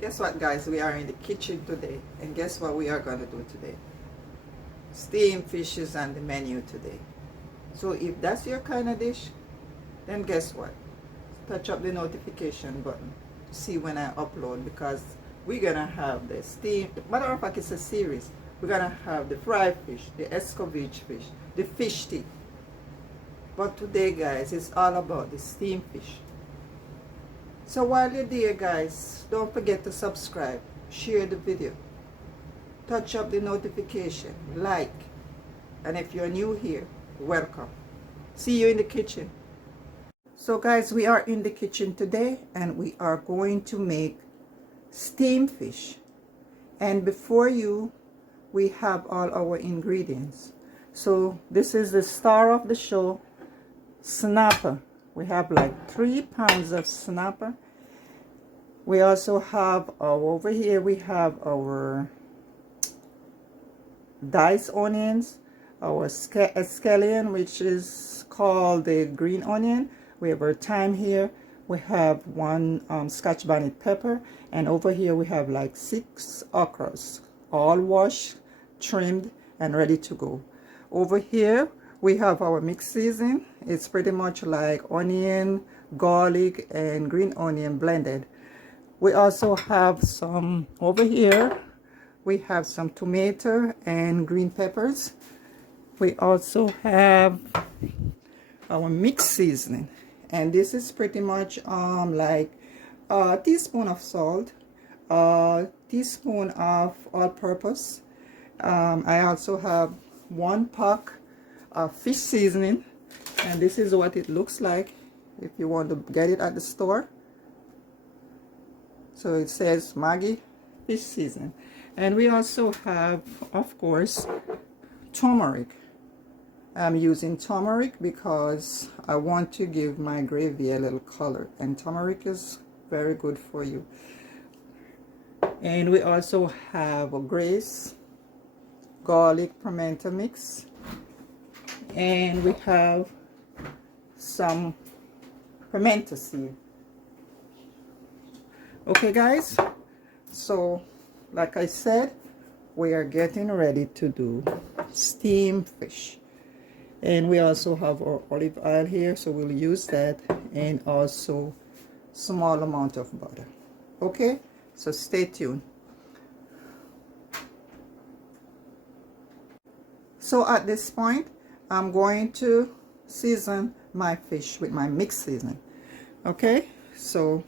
Guess what, guys? We are in the kitchen today, and guess what we are going to do today? Steamed fish is on the menu today. So if that's your kind of dish, then guess what? Touch up the notification button to see when I upload, because we're gonna have the steam. Matter of fact, it's a series. We're gonna have the fried fish, the escovitch fish, the fish stick. But today, guys, it's all about the steamed fish. So while you're there, guys, don't forget to subscribe, share the video, touch up the notification, like, and if you're new here, welcome. See you in the kitchen. So guys, we are in the kitchen today, and we are going to make steamed fish. And before you, we have all our ingredients. So this is the star of the show, snapper. We have like 3 pounds of snapper. We also have over here, we have our diced onions, our scallion, which is called the green onion. We have our thyme here. We have 1 scotch bonnet pepper, and over here we have like 6 okras, all washed, trimmed, and ready to go. Over here we have our mixed seasoning. It's pretty much like onion, garlic, and green onion blended. We also have some over here. We have some tomato and green peppers. We also have our mixed seasoning, and this is pretty much like a teaspoon of salt, a teaspoon of all-purpose. I also have 1 pack of fish seasoning, and this is what it looks like if you want to get it at the store. So it says Maggie fish seasoning. And we also have, of course, turmeric. I'm using turmeric because I want to give my gravy a little color, and turmeric is very good for you. And we also have a grace, garlic pimento mix, and we have some pimento seed. Okay guys, so like I said, we are getting ready to do steamed fish. And we also have our olive oil here, so we'll use that, and also small amount of butter. Okay, so stay tuned. So at this point, I'm going to season my fish with my mixed seasoning. Okay, so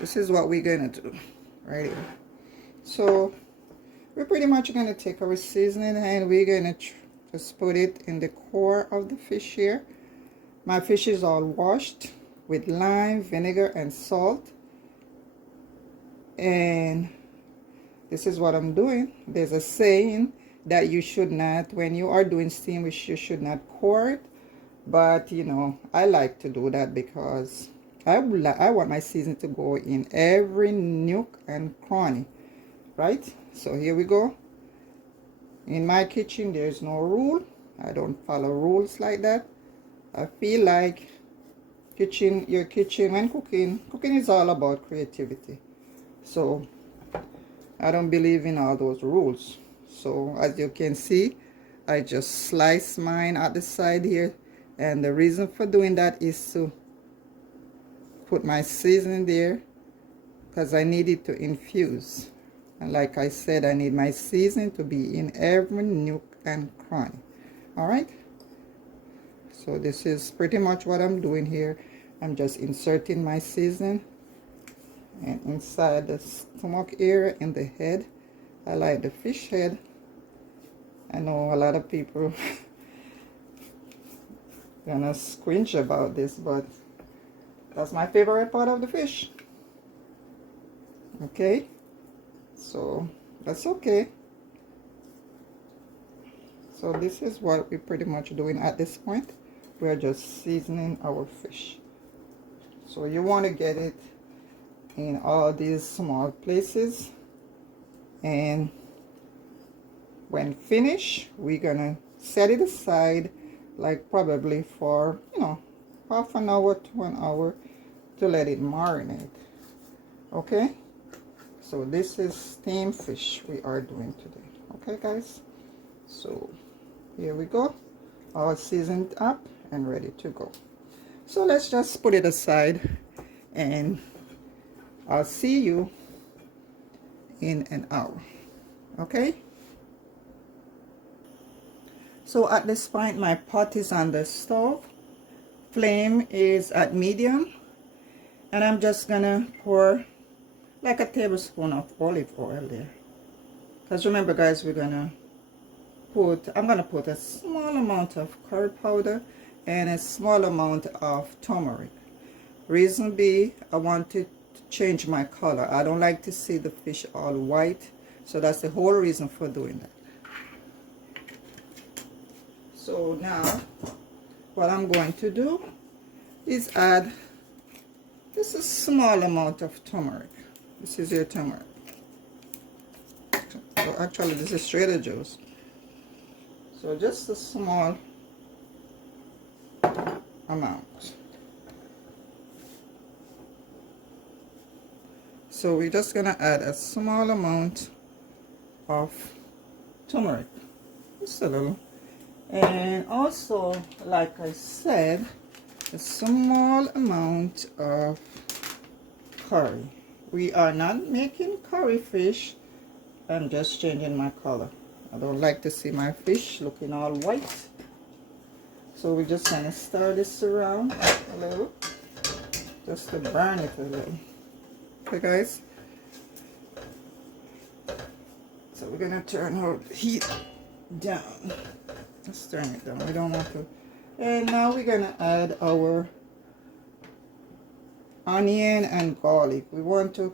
this is what we're gonna do right here. So we're pretty much gonna take our seasoning, and we're gonna just put it in the core of the fish here. My fish is all washed with lime, vinegar, and salt. And this is what I'm doing. There's a saying that you should not, when you are doing steam, you should not core it. But you know, I like to do that because I want my seasoning to go in every nook and cranny, right? So here we go. In my kitchen, there's no rule. I don't follow rules like that. I feel like your kitchen, when cooking is all about creativity. So I don't believe in all those rules. So as you can see, I just slice mine at the side here, and the reason for doing that is to put my seasoning there because I need it to infuse. And like I said, I need my seasoning to be in every nook and cranny. All right, so this is pretty much what I'm doing here. I'm just inserting my seasoning, and inside the stomach area in the head. I like the fish head. I know a lot of people gonna squinch about this, but that's my favorite part of the fish. Okay, so that's okay. So this is what we're pretty much doing at this point. We're just seasoning our fish. So you want to get it in all these small places, and When finished, we're gonna set it aside, like probably for, you know, half an hour to 1 hour to let it marinate. Okay, so this is steamed fish we are doing today. Okay guys, so here we go, all seasoned up and ready to go. So let's just put it aside, and I'll see you in an hour. Okay, so at this point my pot is on the stove, flame is at medium, and I'm just gonna pour like a tablespoon of olive oil there, because remember guys, I'm gonna put a small amount of curry powder and a small amount of turmeric. Reason be, I want to change my color. I don't like to see the fish all white, so that's the whole reason for doing that. So now what I'm going to do is add just a small amount of turmeric. This is your turmeric. So actually this is Trader Joe's. So just a small amount. So we're just gonna add a small amount of turmeric, just a little. And also, like I said, a small amount of curry. We are not making curry fish. I'm just changing my color. I don't like to see my fish looking all white. So we're just gonna stir this around a little, just to burn it a little. Okay guys, so we're gonna turn our heat down. Let's turn it down, we don't want to. And now we're gonna add our onion and garlic. We want to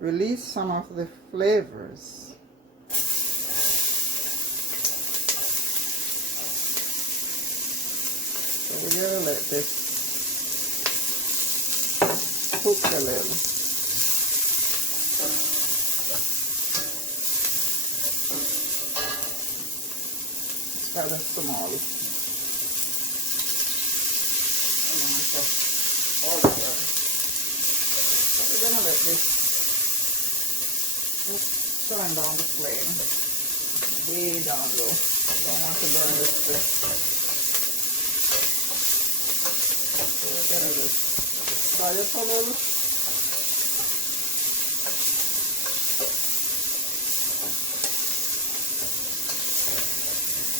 release some of the flavors. So we're gonna let this cook a little. It's got a small amount of olive oil. So we're gonna let this just turn down the flame, way down low. Don't want to burn this fish. So we're gonna just fry it a little.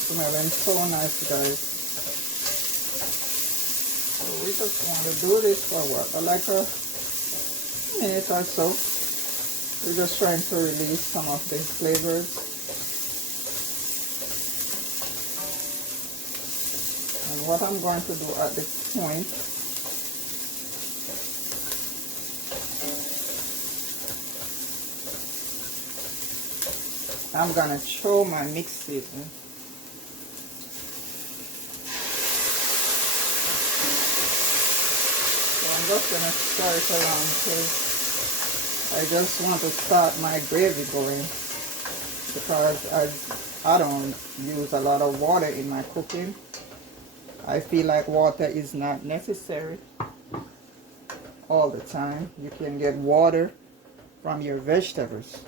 Smelling so nice, guys. So we just want to do this for what? Like a minute or so. We're just trying to release some of the flavors. And what I'm going to do at this point, I'm gonna throw my mixed seasoning. So I'm just gonna stir it around because I just want to start my gravy going, because I don't use a lot of water in my cooking. I feel like water is not necessary all the time. You can get water from your vegetables.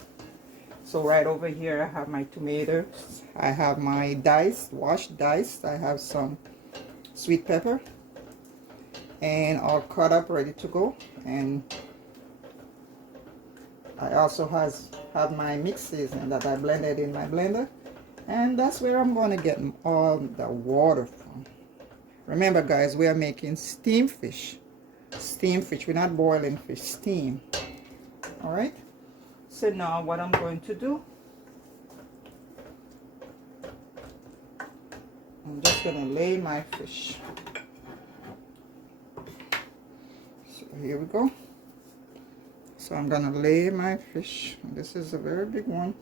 So right over here I have my tomatoes, I have my diced, washed diced, I have some sweet pepper, and all cut up ready to go. And I also have my mixed seasoning that I blended in my blender, and that's where I'm going to get all the water from. Remember guys, we are making steamed fish. Steamed fish, we're not boiling fish, steam. Alright, so now what I'm going to do, I'm just going to lay my fish. So here we go. So I'm gonna lay my fish. This is a very big one,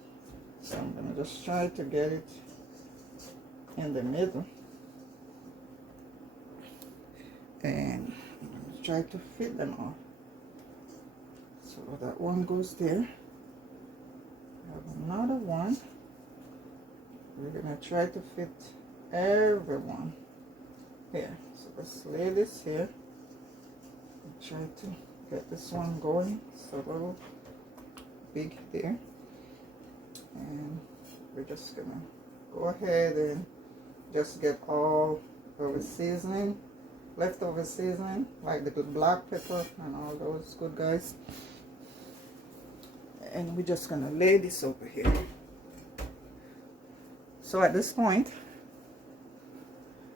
so I'm gonna just try to get it in the middle, and try to fit them all. So that one goes there. I have another one. We're gonna try to fit everyone here. So let's lay this here and try to get this one going. It's a little big there, and we're just gonna go ahead and just get all of the seasoning, leftover seasoning, like the black pepper and all those good guys, and we're just gonna lay this over here. So at this point,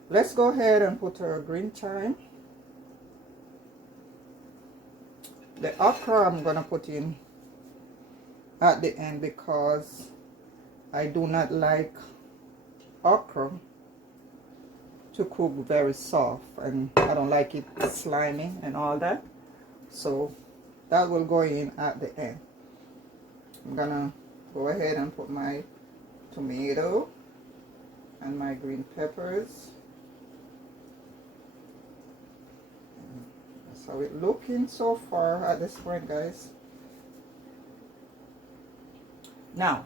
let's go ahead and put our green thyme. The okra I'm gonna put in at the end because I do not like okra to cook very soft, and I don't like it slimy and all that, so that will go in at the end. I'm gonna go ahead and put my tomato and my green peppers. That's how it's looking so far at this point, guys. Now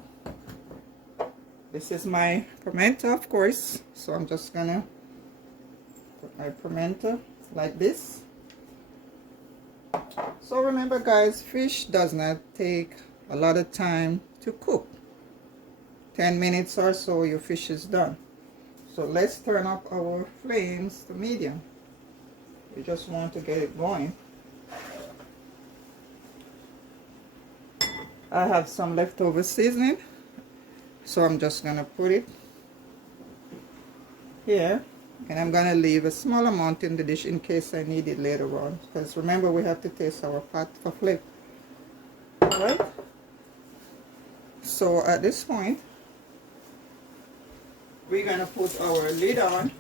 this is my pimento, of course, so I'm just gonna put my pimento like this. So remember, guys, fish does not take a lot of time to cook. 10 minutes or so, your fish is done. So let's turn up our flames to medium. We just want to get it going. I have some leftover seasoning, so I'm just gonna put it here, and I'm gonna leave a small amount in the dish in case I need it later on, because remember, we have to taste our pot for flavor. Alright, so at this point we're gonna put our lid on,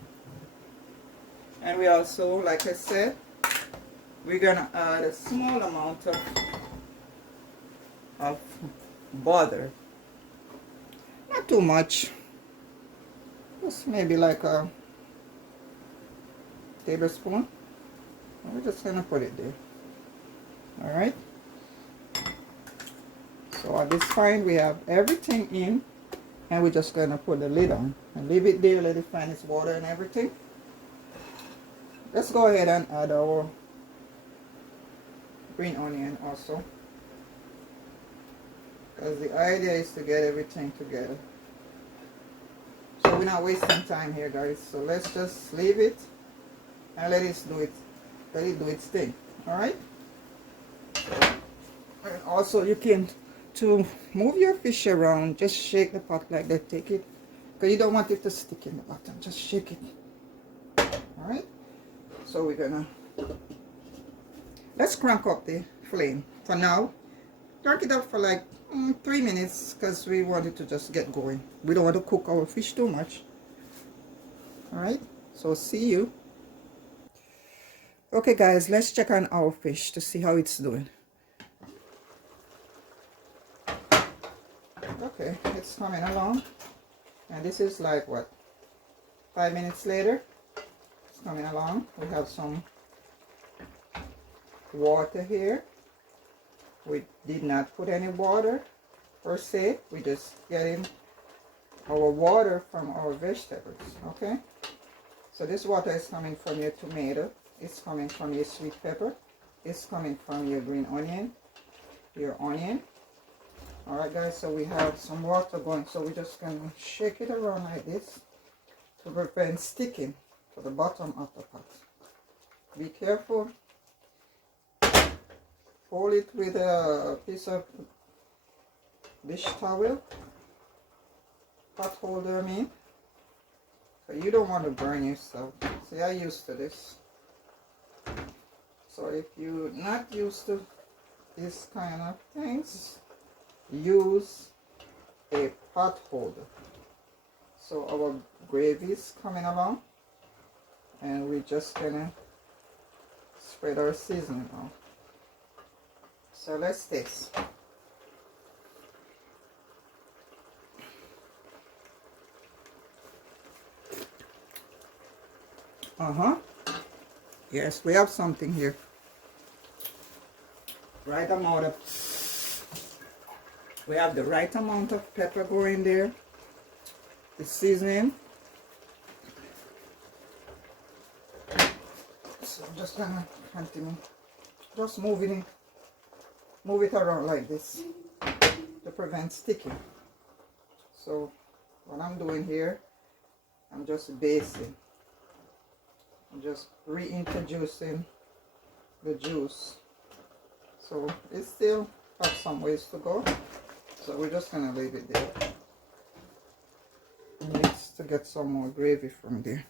and we also, like I said, we're gonna add a small amount of butter. Not too much, just maybe like a tablespoon. We're just gonna put it there. All right, so at this point we have everything in, and we're just gonna put the lid on and leave it there, let it find its water and everything. Let's go ahead and add our green onion also, because the idea is to get everything together. So we're not wasting time here, guys. So let's just leave it and let it do its thing. All right. And also, you can, to move your fish around, just shake the pot like that. Take it, because you don't want it to stick in the bottom. Just shake it. All right. So we're gonna, let's crank up the flame for now. Crank it up for like 3 minutes, because we want it to just get going. We don't want to cook our fish too much. All right, so see you. Okay, guys, let's check on our fish to see how it's doing. Okay, it's coming along, and this is like what, 5 minutes later. It's coming along. We have some water here. We did not put any water per se. We just getting our water from our vegetables. Okay, so this water is coming from your tomato, it's coming from your sweet pepper, it's coming from your green onion, your onion. All right, guys, so we have some water going, so we're just gonna shake it around like this to prevent sticking to the bottom of the pot. Be careful. Hold it with a piece of dish towel, pot holder, I mean. So you don't want to burn yourself. See, I'm used to this. So if you're not used to this kind of things, use a pot holder. So our gravy is coming along, and we're just gonna spread our seasoning on. So let's taste. Yes, we have something here. Right amount of, we have the right amount of pepper going there. the seasoning. So I'm just gonna continue just move it around like this to prevent sticking. So what I'm doing here, I'm just basting. I'm just reintroducing the juice. So it still has some ways to go. So we're just gonna leave it there. It needs to get some more gravy from there.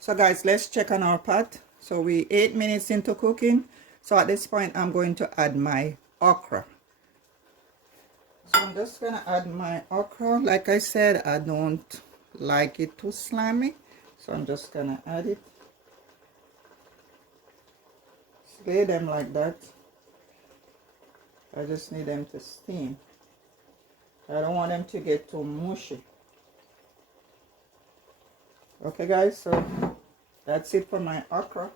So guys, let's check on our pot. So we 8 minutes into cooking. So at this point, I'm going to add my okra. So I'm just gonna add my okra. Like I said, I don't like it too slimy. So I'm just gonna add it. Slay them like that. I just need them to steam. I don't want them to get too mushy. Okay guys, so that's it for my okra.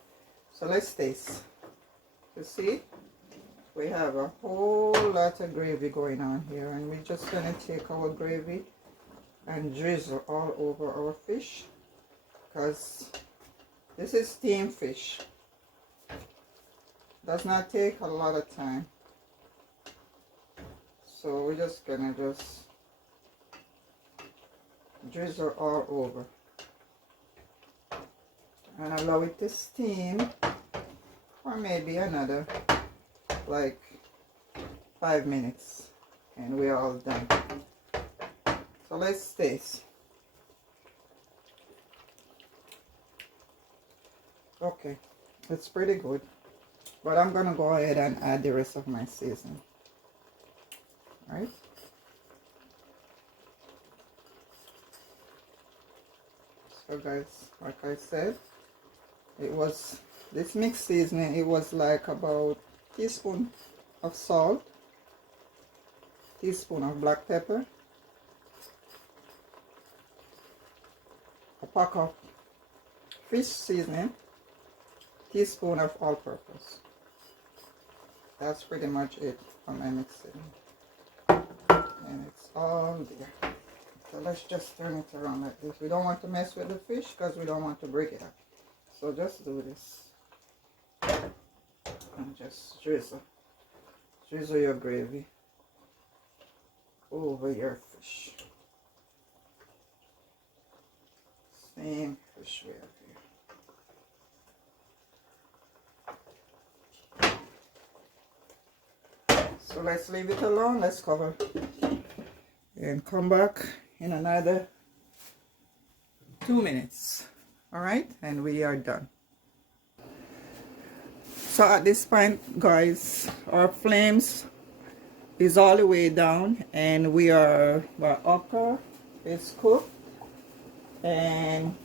So let's taste. You see, we have a whole lot of gravy going on here, and we're just gonna take our gravy and drizzle all over our fish, because this is steamed fish. Does not take a lot of time. So we're just gonna drizzle all over and allow it to steam for maybe another like 5 minutes, and we're all done. So let's taste. Okay, it's pretty good, but I'm gonna go ahead and add the rest of my seasoning. Right? So guys, like I said, it was this mixed seasoning. It was like about a teaspoon of salt, teaspoon of black pepper, a pack of fish seasoning, teaspoon of all-purpose. That's pretty much it for my mixing. And it's all there. So let's just turn it around like this. We don't want to mess with the fish because we don't want to break it up. So just do this and just drizzle your gravy over your fish. Same fish we have here. So let's leave it alone. Let's cover and come back in another 2 minutes. All right, and we are done. So at this point, guys, our flames is all the way down, and our okra is cooked, and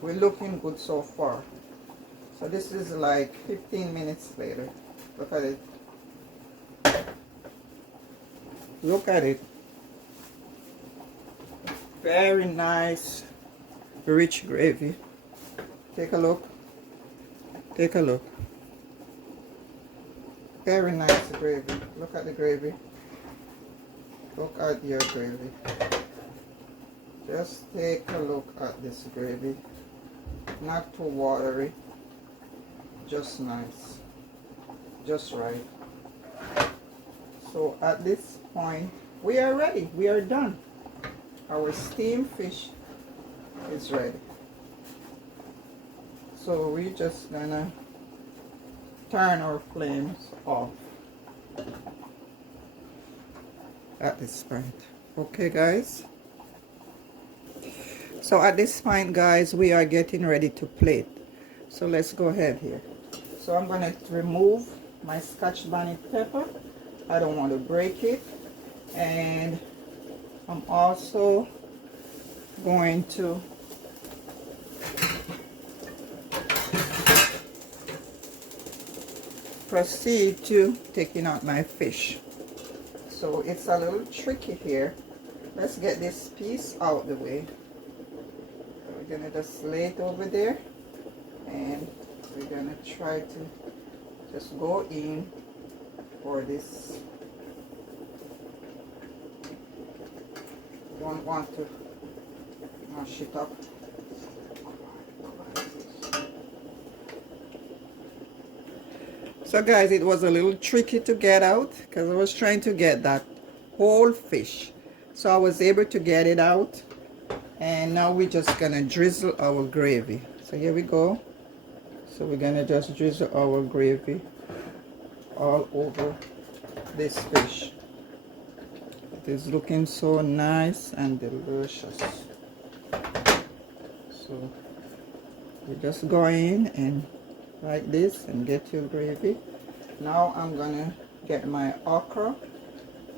we're looking good so far. So this is like 15 minutes later. Look at it. Look at it. Very nice, rich gravy. Take a look. Take a look. Very nice gravy. Look at the gravy. Look at your gravy. Just take a look at this gravy. Not too watery. Just nice. Just right. So at this point, we are ready. We are done. Our steamed fish is ready. So we're just gonna turn our flames off at this point. Okay guys, so at this point guys, we are getting ready to plate. So let's go ahead here. So I'm gonna remove my Scotch bonnet pepper. I don't want to break it, and I'm also going to proceed to taking out my fish. So it's a little tricky here. Let's get this piece out the way. gonna just lay it over there, and we're gonna try to just go in for this. Don't want to mash it up. So guys, it was a little tricky to get out because I was trying to get that whole fish. So I was able to get it out, and now we're just gonna drizzle our gravy. So here we go. So we're gonna just drizzle our gravy all over this fish. It is looking so nice and delicious. So you just go in and like this and get your gravy. Now I'm gonna get my okra,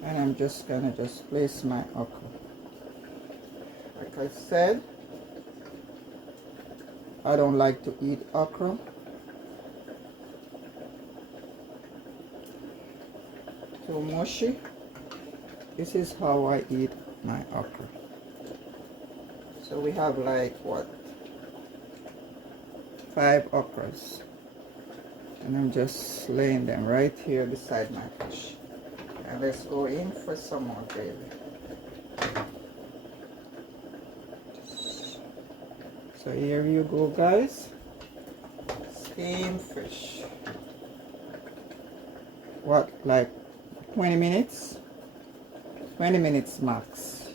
and I'm just gonna place my okra. Like I said, I don't like to eat okra. Too mushy. This is how I eat my okra. So we have like what, 5 okras, and I'm just laying them right here beside my fish. And let's go in for some more gravy. So here you go, guys. Steamed fish. What, like 20 minutes? 20 minutes max.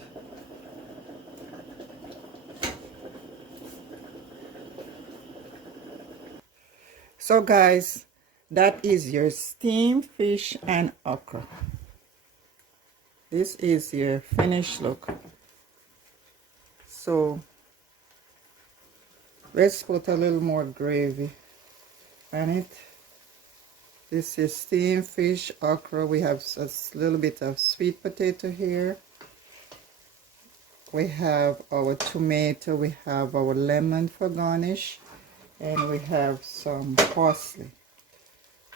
So guys, that is your steamed fish and okra. This is your finished look. So let's put a little more gravy on it. This is steamed fish, okra. We have a little bit of sweet potato here. We have our tomato. We have our lemon for garnish. And we have some parsley.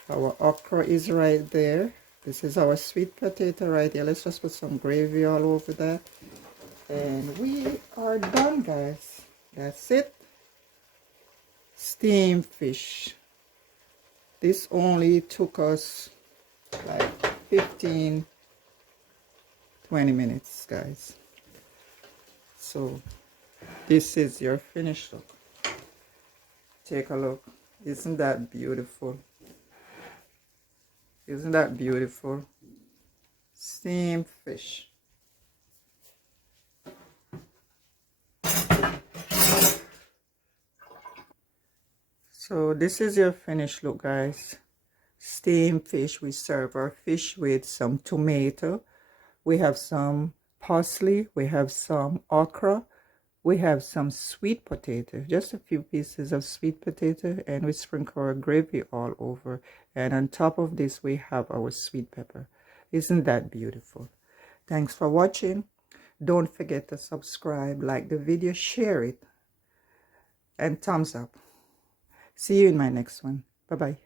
Our okra is right there. This is our sweet potato right here. Let's just put some gravy all over that. And we are done, guys. That's it. Steamed fish. This only took us like 15-20 minutes, guys. So this is your finished look. Take a look. Isn't that beautiful? Isn't that beautiful? Steamed fish. So this is your finished look, guys. Steamed fish. We serve our fish with some tomato. We have some parsley. We have some okra. We have some sweet potato, just a few pieces of sweet potato, and we sprinkle our gravy all over. And on top of this, we have our sweet pepper. Isn't that beautiful? Thanks for watching. Don't forget to subscribe, like the video, share it, and thumbs up. See you in my next one. Bye-bye.